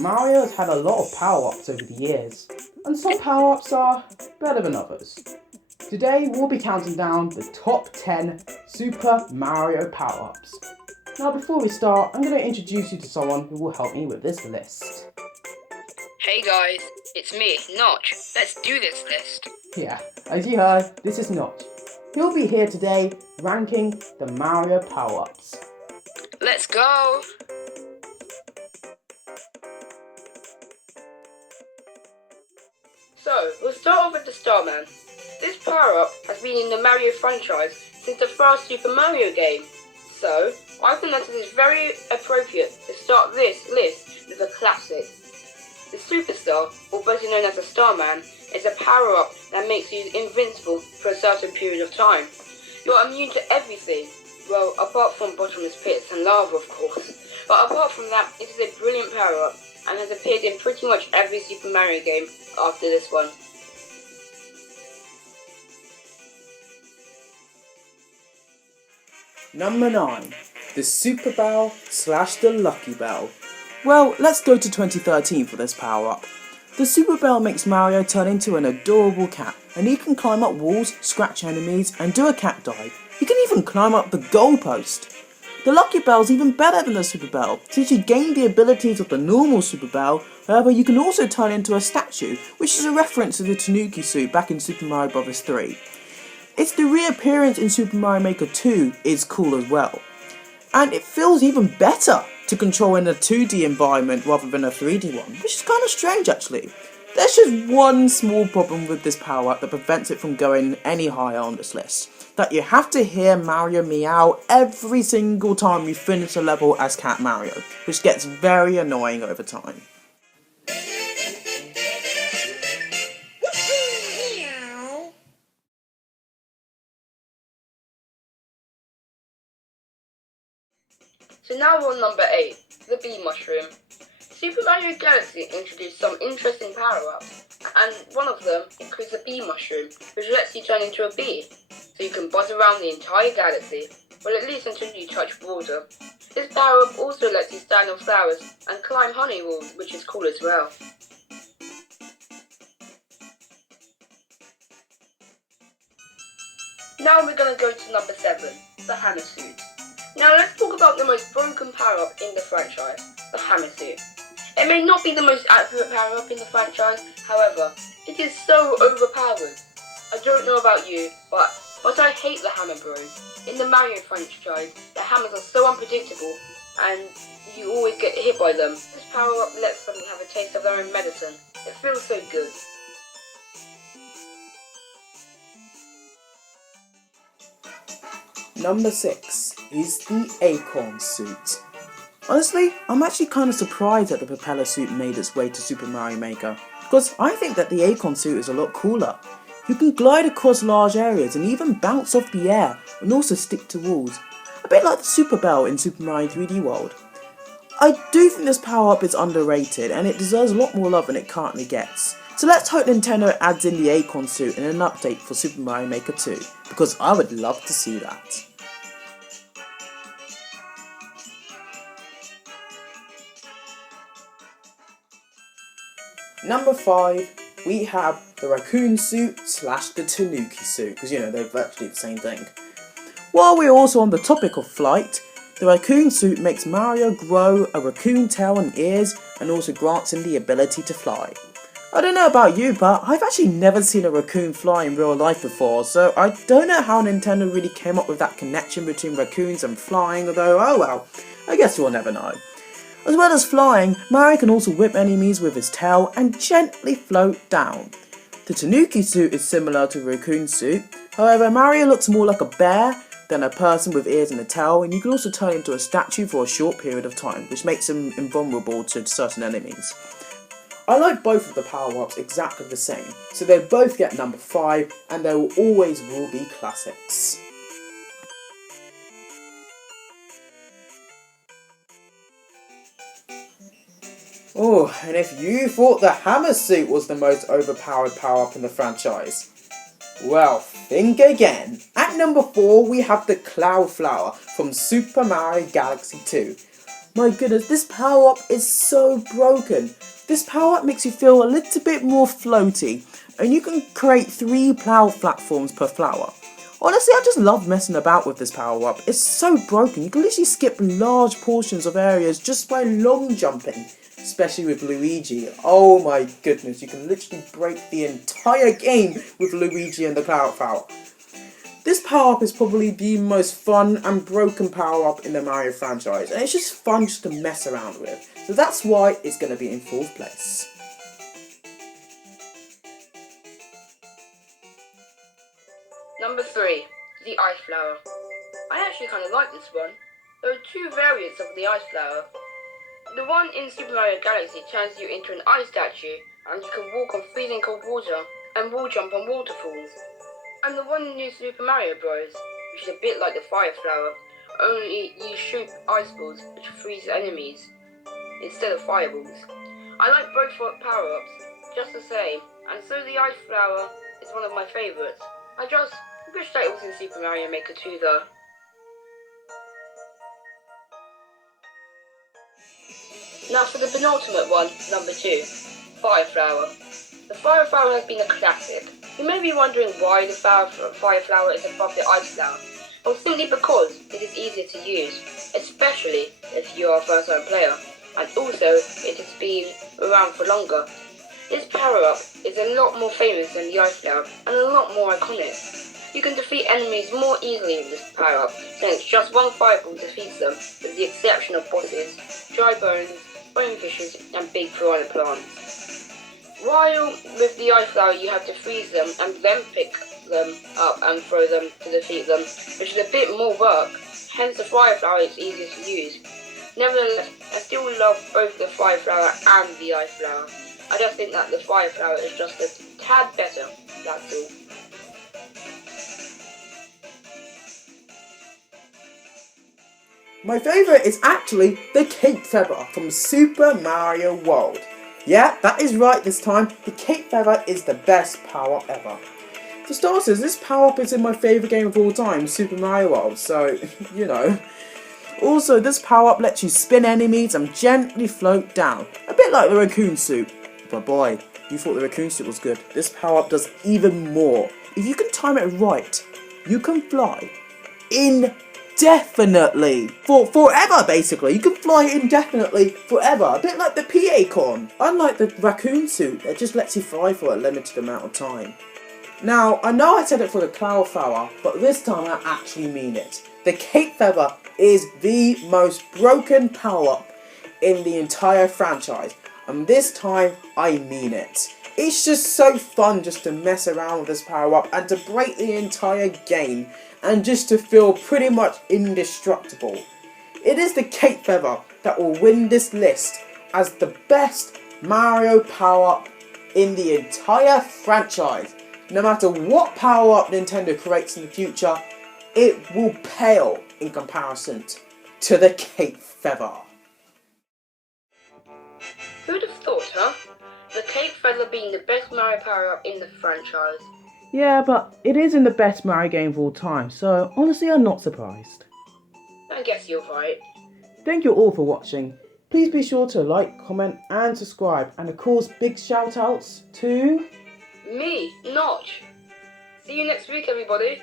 Mario has had a lot of power-ups over the years, and some power-ups are better than others. Today we'll be counting down the top 10 Super Mario power-ups. Now before we start, I'm going to introduce you to someone who will help me with this list. Hey guys, it's me, Notch. Let's do this list. Yeah, as you heard, this is Notch. He'll be here today ranking the Mario power-ups. Let's go! So, we'll start off with the Starman. This power-up has been in the Mario franchise since the first Super Mario game. So, I think that it is very appropriate to start this list with a classic. The Superstar, or better known as the Starman, is a power-up that makes you invincible for a certain period of time. You're immune to everything. Well, apart from bottomless pits and lava, of course. But apart from that, it is a brilliant power-up and has appeared in pretty much every Super Mario game after this one. Number 9. The Super Bell / the Lucky Bell. Well, let's go to 2013 for this power-up. The Super Bell makes Mario turn into an adorable cat, and he can climb up walls, scratch enemies, and do a cat dive. He can even climb up the goalpost. The Lucky Bell's even better than the Super Bell, since you gain the abilities of the normal Super Bell. However, you can also turn into a statue, which is a reference to the Tanuki suit back in Super Mario Bros. 3. It's the reappearance in Super Mario Maker 2 is cool as well. And it feels even better to control in a 2D environment rather than a 3D one, which is kind of strange actually. There's just one small problem with this power-up that prevents it from going any higher on this list. That you have to hear Mario meow every single time you finish a level as Cat Mario, which gets very annoying over time. So now we're on number 8, the Bee Mushroom. Super Mario Galaxy introduced some interesting power-ups, and one of them includes the Bee Mushroom, which lets you turn into a bee, so you can buzz around the entire galaxy, well at least until you touch water. This power-up also lets you stand on flowers and climb honey walls, which is cool as well. Now we're going to go to number 7, the Hammer Suit. Now let's talk about the most broken power-up in the franchise, the Hammer Suit. It may not be the most accurate power-up in the franchise, however, it is so overpowered. I don't know about you, but I hate the Hammer Bros. In the Mario franchise, the hammers are so unpredictable, and you always get hit by them. This power-up lets them have a taste of their own medicine. It feels so good. Number 6 is the Acorn Suit. Honestly, I'm actually kind of surprised that the propeller suit made its way to Super Mario Maker, because I think that the Acorn Suit is a lot cooler. You can glide across large areas and even bounce off the air and also stick to walls, a bit like the Super Bell in Super Mario 3D World. I do think this power-up is underrated and it deserves a lot more love than it currently gets. So let's hope Nintendo adds in the Acorn Suit in an update for Super Mario Maker 2, because I would love to see that. Number 5, we have the Raccoon Suit / the Tanuki Suit, because you know, they're virtually the same thing. While we're also on the topic of flight, the Raccoon Suit makes Mario grow a raccoon tail and ears, and also grants him the ability to fly. I don't know about you, but I've actually never seen a raccoon fly in real life before, so I don't know how Nintendo really came up with that connection between raccoons and flying, although oh well, I guess we'll never know. As well as flying, Mario can also whip enemies with his tail and gently float down. The Tanuki Suit is similar to the Raccoon Suit, however Mario looks more like a bear than a person with ears and a tail, and you can also turn into a statue for a short period of time, which makes him invulnerable to certain enemies. I like both of the power-ups exactly the same, so they both get number 5 and they will always be classics. Oh, and if you thought the Hammer Suit was the most overpowered power-up in the franchise, well, think again. At number 4 we have the Cloud Flower from Super Mario Galaxy 2. My goodness, this power-up is so broken. This power-up makes you feel a little bit more floaty, and you can create 3 plow platforms per flower. Honestly, I just love messing about with this power-up. It's so broken, you can literally skip large portions of areas just by long jumping. Especially with Luigi. Oh my goodness, you can literally break the entire game with Luigi and the Cloud Flower. This power-up is probably the most fun and broken power-up in the Mario franchise, and it's just fun just to mess around with. So that's why it's going to be in 4th place. Number 3, the Ice Flower. I actually kind of like this one. There are 2 variants of the Ice Flower. The one in Super Mario Galaxy turns you into an ice statue, and you can walk on freezing cold water and wall jump on waterfalls. And the one in New Super Mario Bros., which is a bit like the Fire Flower, only you shoot ice balls which freeze enemies instead of fireballs. I like both power-ups just the same, and so the Ice Flower is one of my favourites. I just wish that it was in Super Mario Maker 2 though. Now for the penultimate one, number 2, Fire Flower. The Fire Flower has been a classic. You may be wondering why the Fire Flower is above the Ice Flower. Well, simply because it is easier to use, especially if you are a first-time player, and also it has been around for longer. This power-up is a lot more famous than the Ice Flower and a lot more iconic. You can defeat enemies more easily with this power-up, since just one fireball defeats them, with the exception of bosses, dry bones, bonefishes, and big piranha plants. While with the Ice Flower you have to freeze them and then pick them up and throw them to defeat them, which is a bit more work, hence the Fire Flower is easier to use. Nevertheless, I still love both the Fire Flower and the Ice Flower. I just think that the Fire Flower is just a tad better, that's all. My favourite is actually the Cape Feather from Super Mario World. Yeah, that is right this time, the Cape Feather is the best power-up ever. For starters, this power-up is in my favourite game of all time, Super Mario World, so, you know. Also, this power-up lets you spin enemies and gently float down, a bit like the raccoon suit. But boy, you thought the raccoon suit was good, this power-up does even more. If you can time it right, you can fly indefinitely. Forever, basically. You can fly indefinitely forever. A bit like the pea acorn. Unlike the raccoon suit, it just lets you fly for a limited amount of time. Now, I know I said it for the Cloud Flower, but this time I actually mean it. The Cape Feather is the most broken power-up in the entire franchise. And this time, I mean it. It's just so fun just to mess around with this power-up and to break the entire game. And just to feel pretty much indestructible. It is the Cape Feather that will win this list as the best Mario power-up in the entire franchise. No matter what power-up Nintendo creates in the future, it will pale in comparison to the Cape Feather. Who'd have thought, huh? The Cape Feather being the best Mario power-up in the franchise. Yeah, but it is in the best Mario game of all time, so honestly I'm not surprised. I guess you're right. Thank you all for watching. Please be sure to like, comment and subscribe, and of course big shout outs to... Me, Notch. See you next week, everybody.